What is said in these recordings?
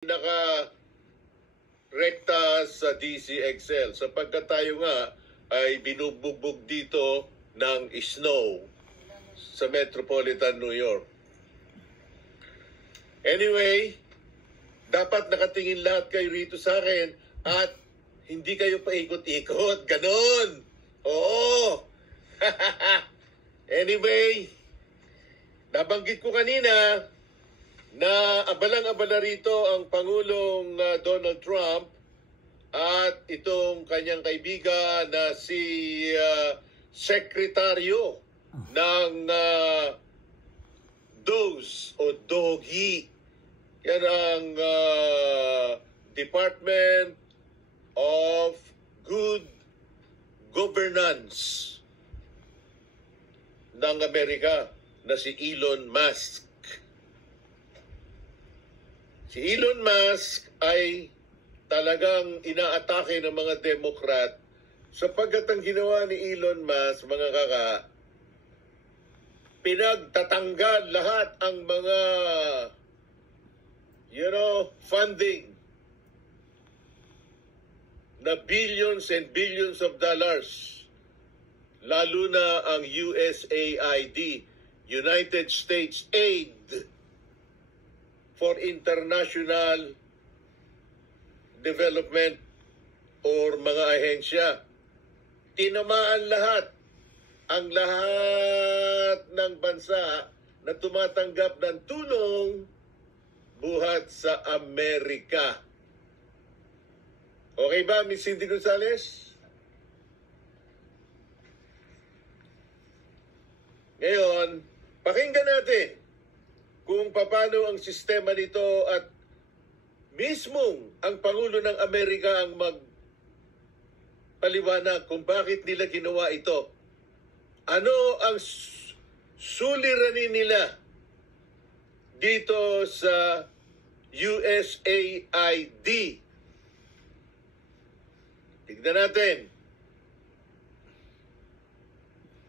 naka-rekta sa DCXL sapagkat tayo nga ay binubugbog dito ng snow sa Metropolitan New York. Anyway, dapat nakatingin lahat kayo rito sa akin at hindi kayo paikot-ikot. Ganon. Oo. Anyway, nabanggit ko kanina na abalang-abala rito ang Pangulong Donald Trump at itong kanyang kaibigan na si Sekretaryo ng DOGE o DOGE. Yan ang Department of Good Governance ng Amerika na si Elon Musk. Si Elon Musk ay talagang inaatake ng mga Democrat sapagkat ang ginawa ni Elon Musk, mga kaka, pinagtatanggal lahat ang mga funding na billions and billions of dollars, lalo na ang USAID, United States Aid for International Development or mga ahensya. Tinamaan lahat, ang lahat ng bansa na tumatanggap ng tulong buhat sa Amerika. Okay ba, Ms. Cindy Gonzales? Ngayon, pakinggan natin kung paano ang sistema nito at mismong ang Pangulo ng Amerika ang magpaliwanag kung bakit nila ginawa ito. Ano ang suliranin nila dito sa USAID? Tignan natin.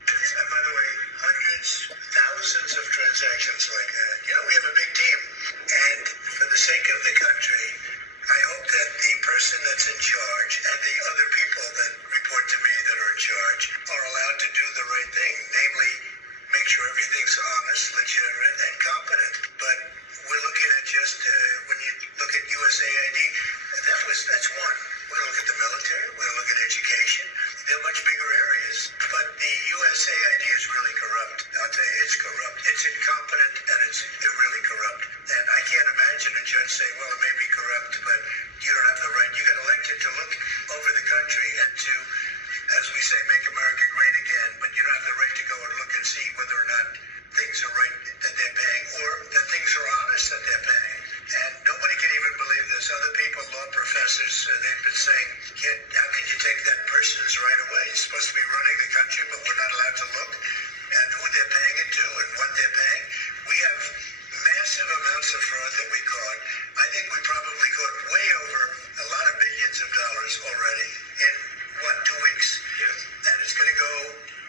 And by the way, hundreds, thousands of transactions like that. You know, we have a big team. And for the sake of the country, I hope that the person that's in charge and the other people that report to me that are in charge are allowed to do the right thing. Namely, make sure everything's honest, legitimate, and competent. But we're looking at just, when you look at USAID, that's one. We're going to look at the military. We're going to look at education. They're much bigger areas. But the USAID is really corrupt. I'll tell you, it's corrupt. It's incompetent, and they're really corrupt. And I can't imagine a judge saying, well, it may be corrupt, but you don't have the right. You got elected to look over the country and to, as we say, make America great again, but you don't have the right to go and look and see whether or not things are right that they're paying or that things are honest that they're paying. And nobody can even believe this. Other people, law professors, they've been saying, how can you take that person's right away? He's supposed to be running the country, but we're not allowed to look at who they're paying it to and what they're paying. We have massive amounts of fraud that we caught. I think we probably caught way over a lot of billions of dollars already in, 2 weeks? Yes. And it's going to go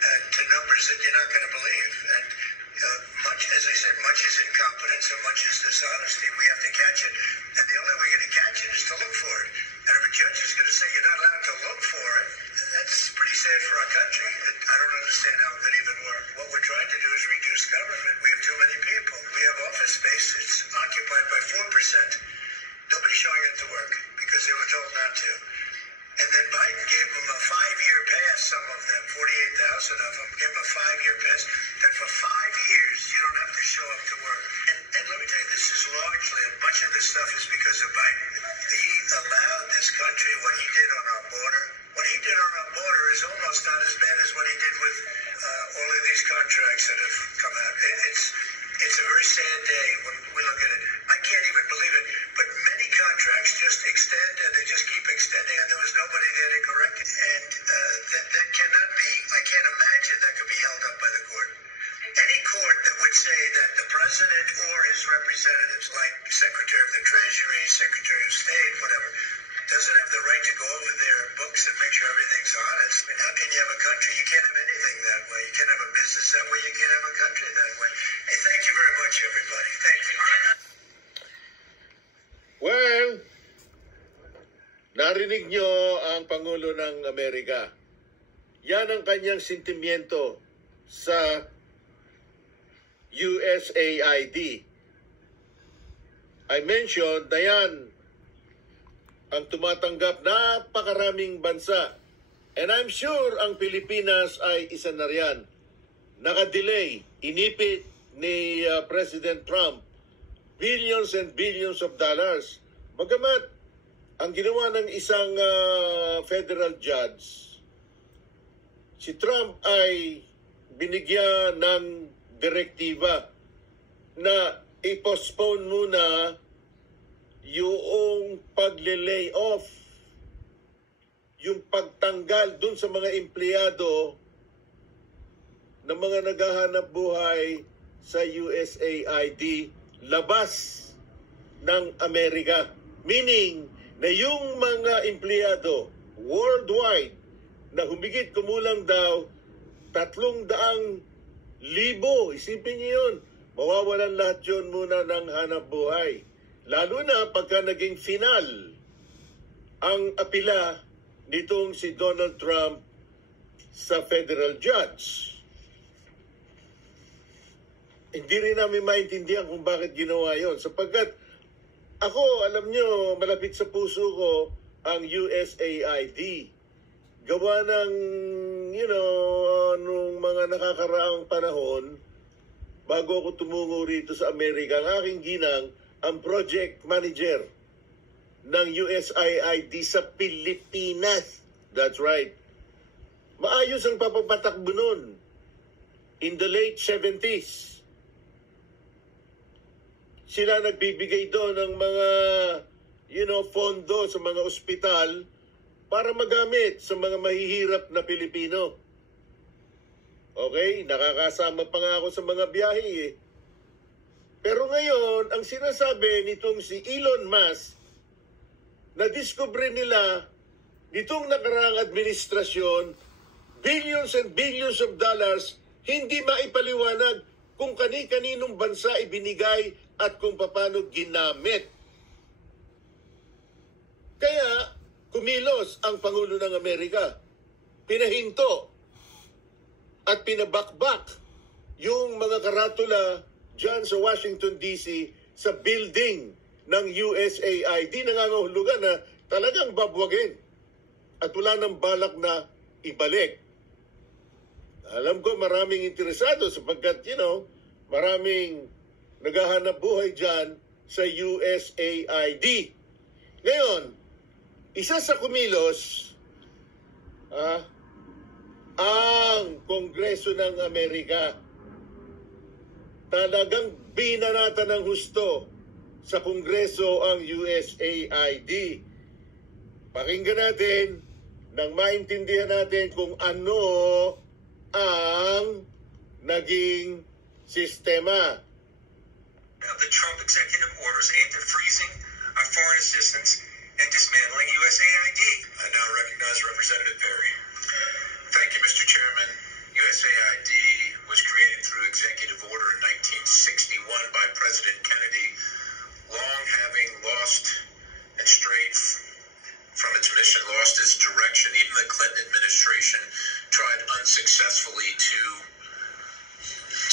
to numbers that you're not going to believe. And much, as I said, much is incompetence and much is dishonesty. We have to catch it. And the only way we're going to catch it is to look for it. And if a judge is going to say you're not allowed to look for it, that's pretty sad for our country. I don't understand how it could even work. What we're trying to do is reduce government. We have too many people. We have office space. It's occupied by 4%. Nobody's showing up to work because they were told not to. And then Biden gave them a 5-year pass, some of them, 48,000 of them, gave them a 5-year pass, that for 5 years you don't have to show up to work. And let me tell you, this is largely, much of this stuff is because of Biden. He allowed this country, what he did on our border. What he did on our border is almost not as bad as what he did with all of these contracts that have come out. It's a very sad day when we look at it. I can't even believe it, but many contracts just extend and they just keep extending, and there was nobody there to correct it. And that cannot be, I can't imagine that could be held up by the court. Any court that would say that the president or his representatives, like Secretary of the Treasury, Secretary of State, whatever, doesn't have the right to go over their books and make sure everything's honest. I mean, how can you have a country? You can't have anything that way. You can't have a business that way. You can't have a country that way. Hey, thank you very much, everybody. Thank you. Well, narinig nyo ang Pangulo ng Amerika. Yan ang kanyang sentimiento sa USAID. I mentioned na yan ang tumatanggap napakaraming bansa. And I'm sure ang Pilipinas ay isa na riyan. Nakadelay, inipit ni President Trump billions and billions of dollars. Bagamat ang ginawa ng isang federal judge, si Trump ay binigyan ng direktiba na i-postpone muna yung pagle-lay off, yung pagtanggal dun sa mga empleyado ng mga naghahanap buhay sa USAID labas ng Amerika. Meaning na yung mga empleyado worldwide na humigit kumulang daw 300,000, isipin niyo yun, mawawalan lahat yun muna ng hanap buhay. Lalo na pagka naging final ang apila nitong si Donald Trump sa federal judge. Hindi rin namin maintindihan kung bakit ginawa yon. Sapagkat ako, alam nyo, malapit sa puso ko ang USAID. Gawa ng, nung mga nakakaraang panahon, bago ako tumungo rito sa Amerika, ang aking ginang, ang project manager ng USAID sa Pilipinas. That's right. Maayos ang papapatakbo nun in the late 70s. Sila nagbibigay doon ng mga, pondo sa mga ospital para magamit sa mga mahihirap na Pilipino. Okay? Nakakasama pa nga ako sa mga biyahe eh. Pero ngayon, ang sinasabi nitong si Elon Musk, na-discover nila nitong nakaraang administrasyon, billions and billions of dollars, hindi maipaliwanag kung kani-kaninong bansa ibinigay at kung paano ginamit. Kaya, kumilos ang Pangulo ng Amerika. Pinahinto at pinabakbak yung mga karatula dyan sa Washington, D.C. sa building ng USAID. Nangangahulugan na talagang babwagin at wala nang balak na ibalik. Alam ko maraming interesado sapagkat, maraming naghahanap buhay dyan sa USAID. Ngayon, isa sa kumilos, ang Kongreso ng Amerika. Talagang binanata ng husto sa Kongreso ang USAID. Pakinggan natin nang maintindihan natin kung ano ang naging sistema. The Trump executive orders aimed at freezing our foreign assistance and dismantling USAID. I now recognize Representative Perry. Thank you, Mr. Chairman. USAID was created through executive order in 1961 by President Kennedy, long having lost and strayed from its mission, lost its direction. Even the Clinton administration tried unsuccessfully to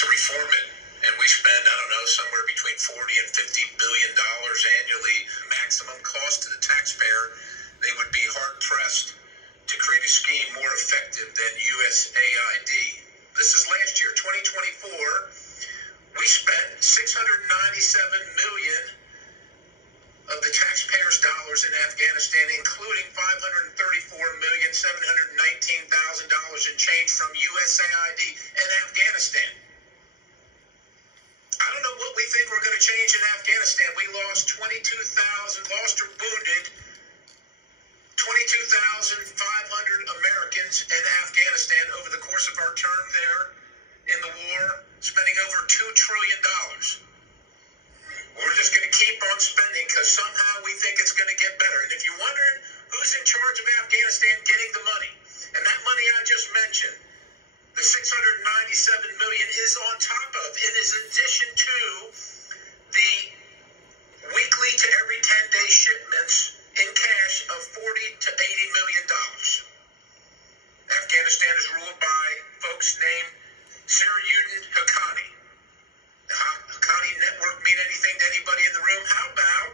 reform it. And we spend, somewhere between $40 and $50 billion annually. Maximum cost to the taxpayer. They would be hard-pressed to create a scheme more effective than USAID. This is last year, 2024. We spent $697 million of the taxpayers' dollars in Afghanistan, including $534,719,000 in change from USAID in Afghanistan. I don't know what we think we're going to change in Afghanistan. We lost 22,000, lost or wounded 22,500 Americans in Afghanistan over the course of our term there in the war, spending over $2 trillion. We're just going to keep on spending because somehow we think it's going to get better. And if you're wondering who's in charge of Afghanistan getting the money, and that money I just mentioned, the $697 million is on top of, it is in addition to the weekly to every 10-day shipments in cash of $40 to $80 million. Afghanistan is ruled by folks named Sarajuddin Haqqani. The Haqqani network mean anything to anybody in the room? How about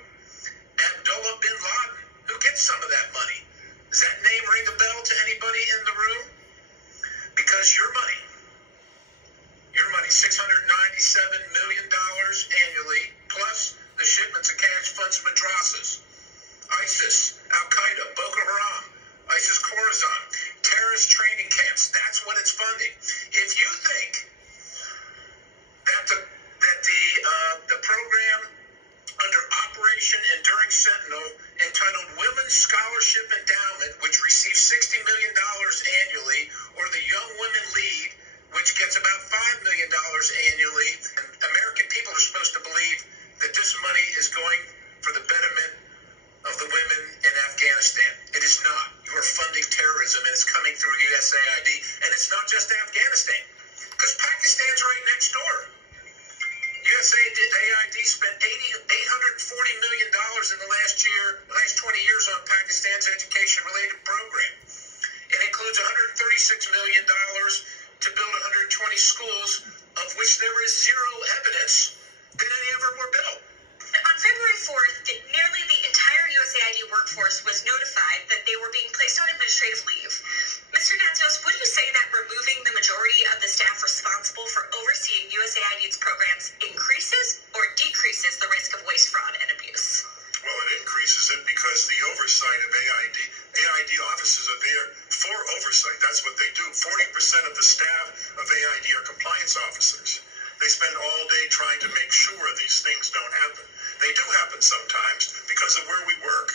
Abdullah bin Laden? Who gets some of that money? Does that name ring a bell to anybody in the room? Because your money, $697 million annually, plus the shipments of cash funds madrasas, ISIS, Al-Qaeda, Boko Haram, ISIS Khorasan, terrorist training camps. That's what it's funding. If you think that the program under Operation Enduring Sentinel, entitled Women's Scholarship Endowment, which receives $60 million annually, or the Young Women Lead, which gets about $5 million annually, and American people are supposed to believe that this money is going for the betterment of the women in Afghanistan. It is not. You are funding terrorism, and it's coming through USAID. And it's not just Afghanistan, because Pakistan's right next door. USAID spent $840 million in the last 20 years on Pakistan's education-related program. It includes $136 million to build 120 schools, of which there is zero evidence that any of them were built. On February 4th, nearly the entire USAID workforce was notified that they were being placed on administrative leave. Mr. Natsios, would you say that removing the majority of the staff responsible for overseeing USAID's programs increases or decreases the risk of waste, fraud, and abuse? Well, it increases it because the oversight of AID officers are there for oversight. That's what they do. 40% of the staff of AID are compliance officers. They spend all day trying to make sure these things don't happen. They do happen sometimes because of where we work.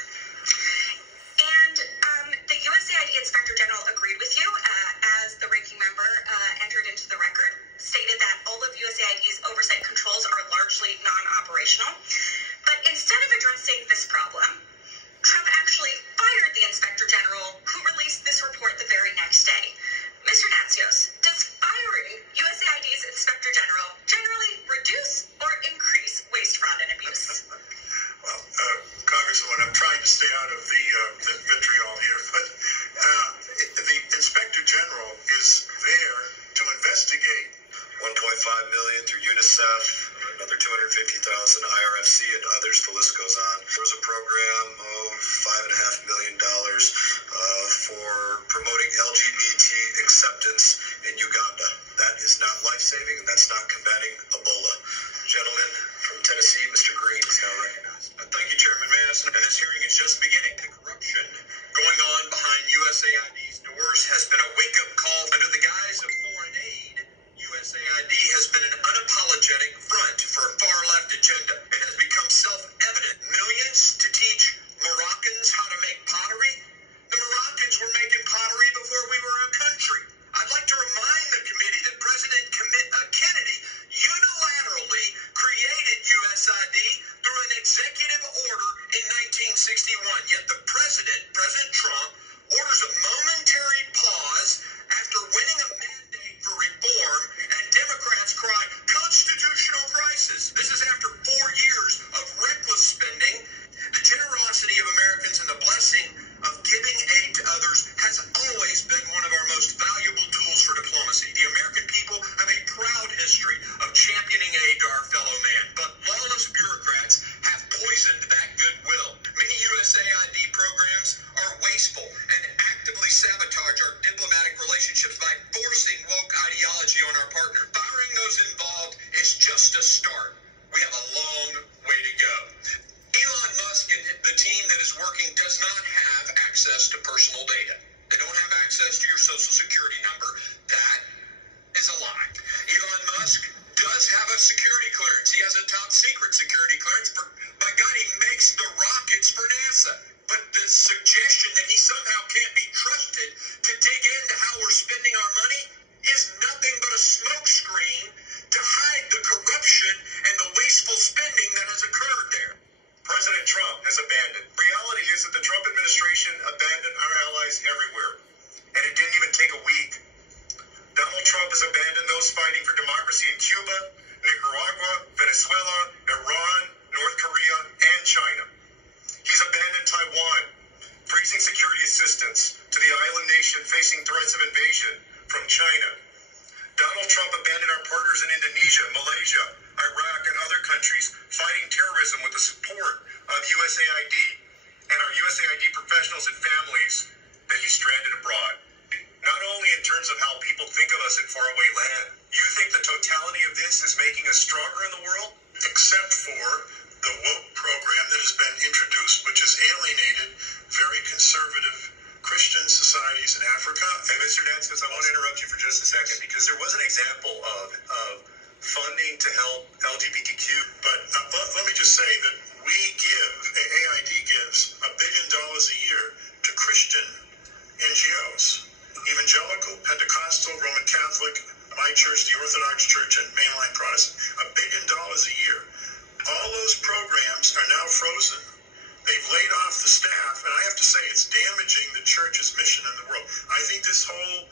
And the USAID Inspector General agreed with you as the ranking member entered into the record, stated that all of USAID's oversight controls are largely non-operational. But instead of addressing this problem, Trump actually fired the Inspector General, who released this report the very next day. Mr. Natsios, does firing USAID's Inspector General generally reduce or increase waste, fraud, and abuse? Well, Congresswoman, I'm trying to stay out of the vitriol here, but the Inspector General is there to investigate. $1.5 million through UNICEF, another $250,000 IRFC, and others. The list goes on. There was a program of $5.5 million for promoting LGBT acceptance in Uganda. That is not life-saving, and that's not combating Ebola. Gentleman from Tennessee, Mr. Green, is now recognized. Thank you, Chairman Madison. And this hearing is just beginning. The corruption going on behind USAID's doors has been a wake-up call. Under the guise of foreign aid, USAID has been an unapologetic front for a far-left agenda. It has become self-evident. Millions to teach Moroccans how to make pottery? The Moroccans were making pottery before we were a country. I'd like to remind the committee that President Kennedy unilaterally created USAID through an executive order in 1961. Yet the President Trump, orders a momentary pause after winning a mandate for reform, and Democrats cry, constitutional crisis. This is after 4 years of reckless spending. The generosity of Americans and the blessing of giving aid to others has always been one of our most valuable tools for diplomacy. The American people have a proud history of championing aid to our fellow man, but lawless bureaucrats have poisoned that goodwill. Many USAID programs are wasteful and actively sabotage our diplomatic relationships by forcing woke ideology on our partner. Firing those involved is just a start. We have a long way to go. Elon Musk and the team that is working does not have access to personal data. They don't have access to your social security number. That is a lie. Elon Musk does have a security clearance. He has a top secret security clearance. By God, he makes the rockets for NASA. But the suggestion that he somehow can't be trusted to dig into how we're spending our money is nothing but a smokescreen to hide the corruption and the wasteful spending that has occurred there. President Trump has abandoned. Reality is that the Trump administration abandoned our allies everywhere. And it didn't even take a week. Donald Trump has abandoned those fighting for democracy in Cuba, Nicaragua, Venezuela, Iran, North Korea, and China. He's abandoned Taiwan, freezing security assistance to the island nation facing threats of invasion from China. Donald Trump abandoned our partners in Indonesia, Malaysia, Iraq, and other countries fighting terrorism with the support of USAID and our USAID professionals and families that he stranded abroad. Not only in terms of how people think of us in faraway land, you think the totality of this is making us stronger in the world? Except for the woke program that has been introduced, which has alienated very conservative Christian societies in Africa. And Mr. Nancis, I want to interrupt you for just a second, because there was an example of funding to help LGBTQ. But let me just say that AID gives $1 billion a year to Christian NGOs, evangelical, Pentecostal, Roman Catholic, my church, the Orthodox Church, and mainline Protestant. $1 billion a year. All those programs are now frozen. They've laid off the staff, and I have to say it's damaging the church's mission in the world. I think this whole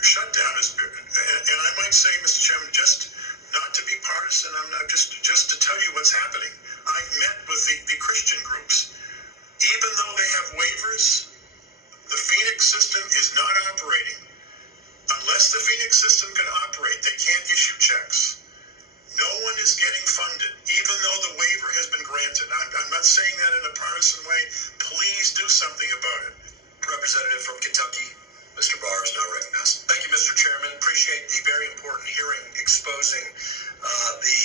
shutdown is, and I might say, Mr. Chairman, just not to be partisan, I'm not just to tell you what's happening. I've met with the Christian groups. Even though they have waivers, the Phoenix system is not operating. Unless the Phoenix system can operate, they can't issue checks. No one is getting funded, even though the waiver has been granted. I'm not saying that in a partisan way. Please do something about it. Representative from Kentucky, Mr. Barr is now recognized. Thank you, Mr. Chairman. Appreciate the very important hearing exposing the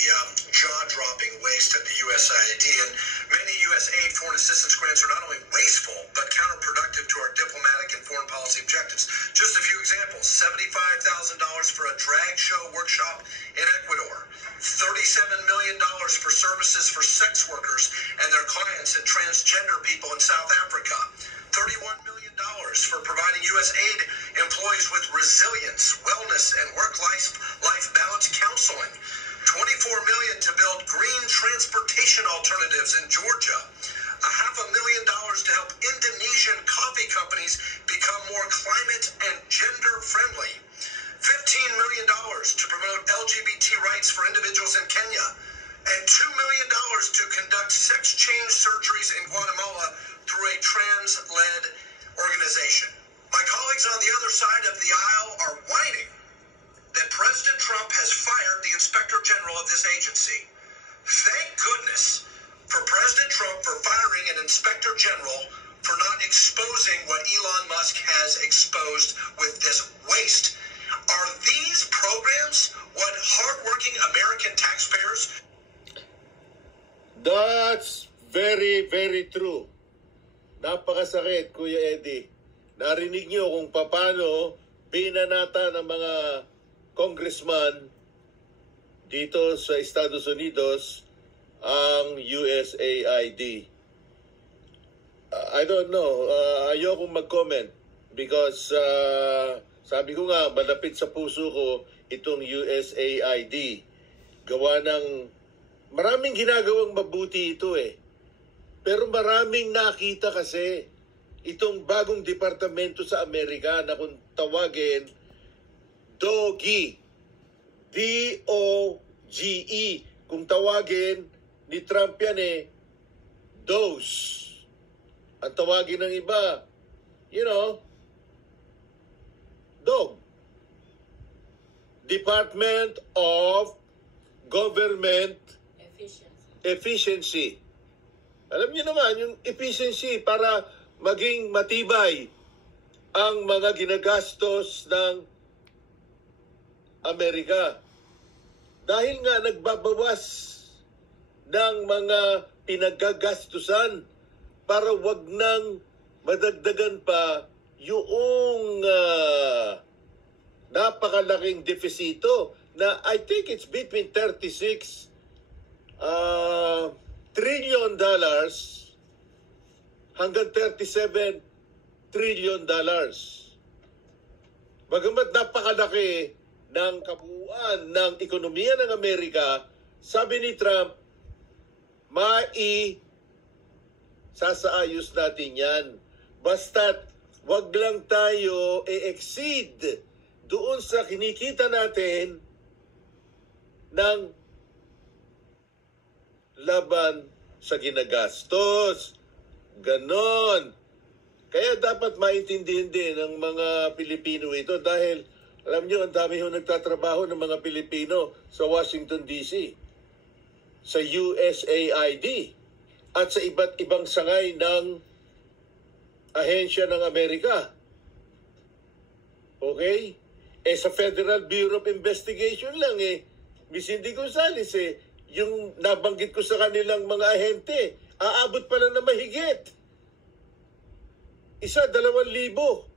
jaw-dropping waste at the USAID. And many USAID foreign assistance grants are not only wasteful, but counterproductive to our diplomatic and foreign policy objectives. Just a few examples. $75,000 for a drag show workshop in Ecuador. $37 million for services for sex workers and their clients and transgender people in South Africa. $31 million for providing U.S. aid employees with resilience, wellness, and work-life balance counseling. $24 million to build green transportation alternatives in Georgia. $500,000 to help Indonesian coffee companies become more climate and gender friendly. $15 million to promote LGBT rights for individuals in Kenya, and $2 million to conduct sex change surgeries in Guatemala through a trans-led organization. My colleagues on the other side of the aisle are whining that President Trump has fired the Inspector General of this agency. Thank goodness for President Trump for firing an Inspector General for not exposing what Elon Musk has exposed with this waste. Are these programs what hardworking American taxpayers? That's very, very true. Napakasakit, Kuya Eddie. Narinig niyo kung paano binanata ng mga congressman dito sa Estados Unidos ang USAID. I don't know. Ayokong mag-comment because sabi ko nga, malapit sa puso ko itong USAID. Gawa ng maraming ginagawang mabuti ito eh. Pero maraming nakita kasi itong bagong departamento sa Amerika na kung tawagin DOGE. D-O-G-E. Kung tawagin ni Trump yan eh, DOGE. Ang tawagin ng iba, DOG. Department of Government Efficiency. Alam niyo naman, yung efficiency para maging matibay ang mga ginagastos ng Amerika. Dahil nga nagbabawas ng mga pinagagastusan para wag nang madagdagan pa yung napakalaking defisito na I think it's between $36 trillion hanggang $37 trillion. Bagamat napakalaki ng kabuuan ng ekonomiya ng Amerika, sabi ni Trump, sasaayos natin yan. Basta't wag lang tayo exceed doon sa kinikita natin ng laban sa ginagastos. Ganon. Kaya dapat maintindihan din ng mga Pilipino ito dahil alam nyo, ang dami ho nagtatrabaho ng mga Pilipino sa Washington DC, sa USAID, at sa iba't ibang sangay ng ahensya ng Amerika. Okay? Sa Federal Bureau of Investigation lang Miss Cindy Gonzales yung nabanggit ko sa kanilang mga ahente, aabot pa lang na mahigit 1,000-2,000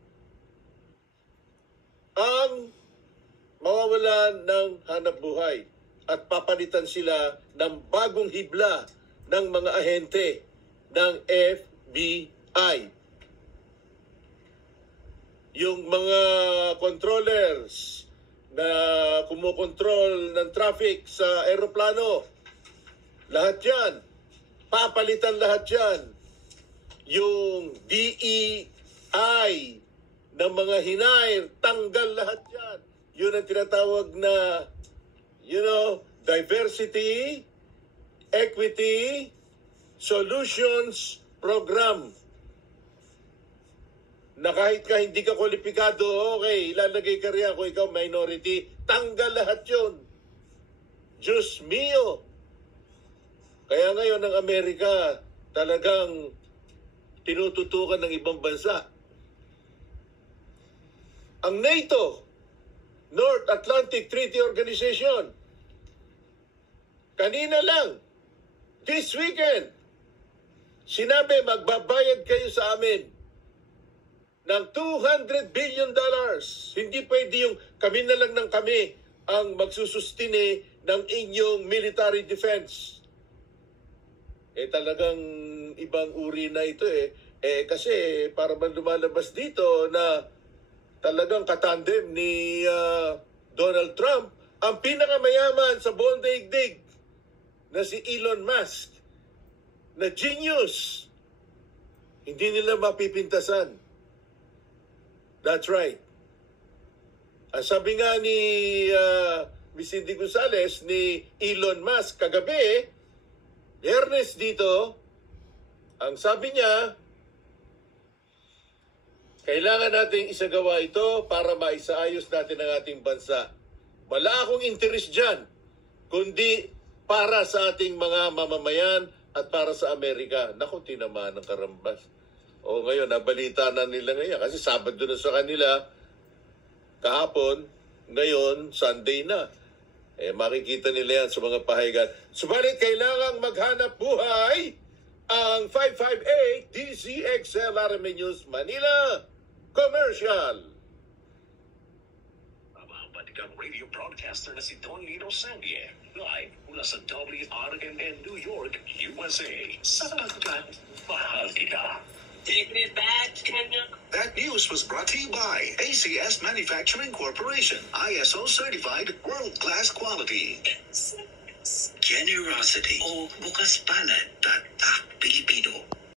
ang mawawalan ng hanap buhay at papalitan sila ng bagong hibla ng mga ahente ng FBI. Yung mga controllers na kumukontrol ng traffic sa eroplano, lahat yan, papalitan lahat yan. Yung DEI ng mga hinair, tanggal lahat yan. Yun ang tinatawag na, diversity, equity, solutions program. Na kahit ka hindi ka kwalipikado, okay, ilalagay ka riyan kung ikaw minority, tanggal lahat yun. Diyos mio. Kaya ngayon ang Amerika talagang tinututukan ng ibang bansa. Ang NATO, North Atlantic Treaty Organization, kanina lang, this weekend, sinabi magbabayad kayo sa amin ng $200 billion. Hindi pwede yung kami na lang ng kami ang magsusustine ng inyong military defense. Talagang ibang uri na ito kasi para man lumalabas dito na talagang katandem ni Donald Trump ang pinakamayaman sa buong daigdig na si Elon Musk na genius. Hindi nila mapipintasan. That's right. Ang sabi nga ni Miss Cindy Gonzales ni Elon Musk kagabi, Biyernes dito, ang sabi niya, kailangan nating isagawa ito para maisaayos natin ang ating bansa. Wala akong interest dyan, kundi para sa ating mga mamamayan at para sa Amerika. Naku, tinamaan ng karambas. O ngayon, nabalita na nila ngayon. Kasi Sabado na sa kanila, kahapon, ngayon, Sunday na. Makikita nila yan sa mga pahayagan. Subalit, kailangang maghanap buhay ang 558 DZXL RMN News Manila Commercial. Abang-batigang radio broadcaster na si Don Lino Sangie, live mula sa WRMN New York, USA. Sapagkat mahal kita. Take me back, Kenya. That news was brought to you by ACS Manufacturing Corporation, ISO certified world-class quality. Generosity o bukas palad, tatak Pilipino.